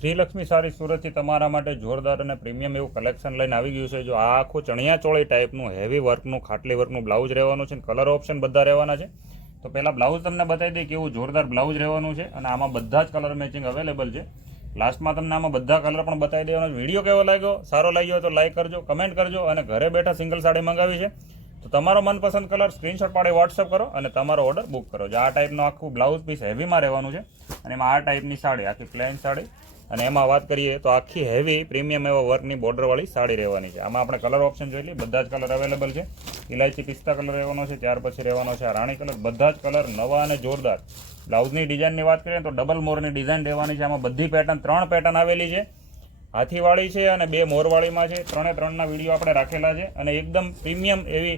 શ્રીલક્ષ્મી સારી સુરતથી તમારા માટે જોરદાર અને પ્રીમિયમ એવું કલેક્શન લઈને આવી ગયું છે. જો આ આખું ચણિયાચોળી ટાઈપનું હેવી વર્કનું ખાટલી વર્કનું બ્લાઉઝ રહેવાનું છે, કલર ઓપ્શન બધા રહેવાના છે. તો પહેલાં બ્લાઉઝ તમને બતાવી દઈએ કેવું જોરદાર બ્લાઉઝ રહેવાનું છે અને આમાં બધા જ કલર મેચિંગ અવેલેબલ છે. લાસ્ટમાં તમને આમાં બધા કલર પણ બતાવી દેવાનો. વિડીયો કેવો લાગ્યો, સારો લાગ્યો હોય તો લાઈક કરજો, કમેન્ટ કરજો અને ઘરે બેઠા સિંગલ સાડી મંગાવી છે તો તમારો મનપસંદ કલર સ્ક્રીનશોટ પાડી વોટ્સઅપ કરો અને તમારો ઓર્ડર બુક કરો. જો આ ટાઈપનું આખું બ્લાઉઝ પીસ હેવીમાં રહેવાનું છે અને એમાં આ ટાઈપની સાડી, આખી પ્લેન સાડી, અને એમાં વાત કરીએ તો આખી હેવી પ્રીમિયમ એવા વર્કની બોર્ડરવાળી સાડી રહેવાની છે. આમાં આપણે કલર ઓપ્શન જોઈ લઈએ, બધા જ કલર અવેલેબલ છે. ઇલાયચી પિસ્તા કલર રહેવાનો છે, ત્યાર પછી રહેવાનો છે આ રાણી કલર. બધા જ કલર નવા અને જોરદાર. બ્લાઉઝની ડિઝાઇનની વાત કરીએ તો ડબલ મોરની ડિઝાઇન રહેવાની છે. આમાં બધી પેટર્ન 3 પેટર્ન આવેલી છે, હાથીવાળી છે અને 2 મોરવાળીમાં છે. 3 વિડીયો આપણે રાખેલા છે અને એકદમ પ્રીમિયમ એવી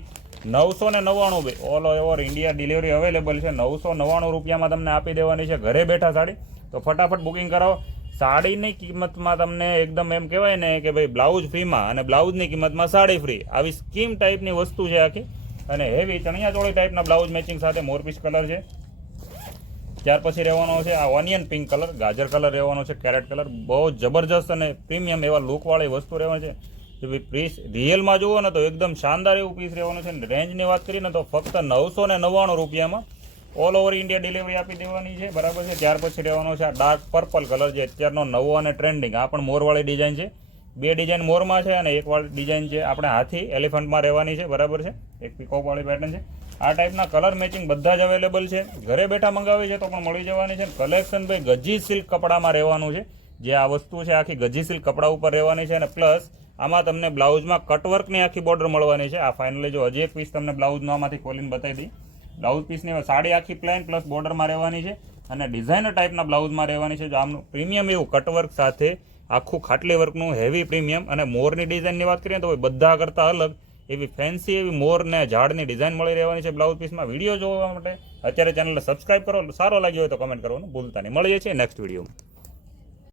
999 all over India delivery available છે. 999 રૂપિયામાં તમને આપી દેવાની છે ઘરે બેઠા સાડી. તો ફટાફટ બુકિંગ કરાવો. સાડીની કિંમતમાં તમને એકદમ એમ કહેવાય ને કે ભાઈ બ્લાઉઝ ફ્રીમાં અને બ્લાઉઝની કિંમતમાં સાડી ફ્રી, આવી સ્કીમ ટાઈપની વસ્તુ છે આખી. અને હેવી ચણિયાચોળી ટાઈપના બ્લાઉઝ મેચિંગ સાથે મોરપીસ કલર છે. ત્યાર પછી રહેવાનો છે આ ઓનિયન પિંક કલર, ગાજર કલર રહેવાનો છે, કેરેટ કલર. બહુ જબરજસ્ત અને પ્રીમિયમ એવા લુકવાળી વસ્તુ રહેવાની છે. જે ભાઈ પીસ રિયલમાં જુઓ ને તો એકદમ શાનદાર એવું પીસ રહેવાનું છે. રેન્જની વાત કરીએ ને તો ફક્ત 999 રૂપિયામાં ઓલ ઓવર ઇન્ડિયા ડિલિવરી આપી દેવાની છે, બરાબર છે. ત્યાર પછી રહેવાનો છે આ ડાર્ક પર્પલ કલર, જે અત્યારનો નવો અને ટ્રેન્ડિંગ. આ પણ મોરવાળી ડિઝાઇન છે. 2 ડિઝાઇન મોરમાં છે અને એક વાળી ડિઝાઇન છે આપણે હાથી એલિફન્ટમાં રહેવાની છે, બરાબર છે. એક પીકોકવાળી પેટર્ન છે. આ ટાઈપના કલર મેચિંગ બધા જ અવેલેબલ છે. ઘરે બેઠા મંગાવી છે તો પણ મળી જવાની છે. કલેક્શન ભાઈ ગજી સિલ્ક કપડામાં રહેવાનું છે. જે આ વસ્તુ છે આખી ગજી સિલ્ક કપડા ઉપર રહેવાની છે અને પ્લસ આમાં તમને બ્લાઉઝમાં કટવર્કની આખી બોર્ડર મળવાની છે. આ ફાઇનલી જો હજી એક પીસ તમને બ્લાઉઝનો આમાંથી ખોલીને બતાવી દઈ. બ્લાઉઝ પીસની સાડી આખી પ્લેન પ્લસ બોર્ડરમાં રહેવાની છે અને ડિઝાઇનર ટાઈપના બ્લાઉઝમાં રહેવાની છે. જો આમનું પ્રીમિયમ એવું કટવર્ક સાથે આખું ખાટલી વર્કનું હેવી પ્રીમિયમ. અને મોરની ડિઝાઇનની વાત કરીએ તો બધા કરતાં અલગ એવી ફેન્સી એવી મોર ને ઝાડની ડિઝાઇન મળી રહેવાની છે બ્લાઉઝ પીસમાં. વિડીયો જોવા માટે અત્યારે ચેનલને સબસ્ક્રાઈબ કરો. સારો લાગ્યો હોય તો કમેન્ટ કરવાનું ભૂલતા નહીં. મળીએ છીએ નેક્સ્ટ વિડીયોમાં.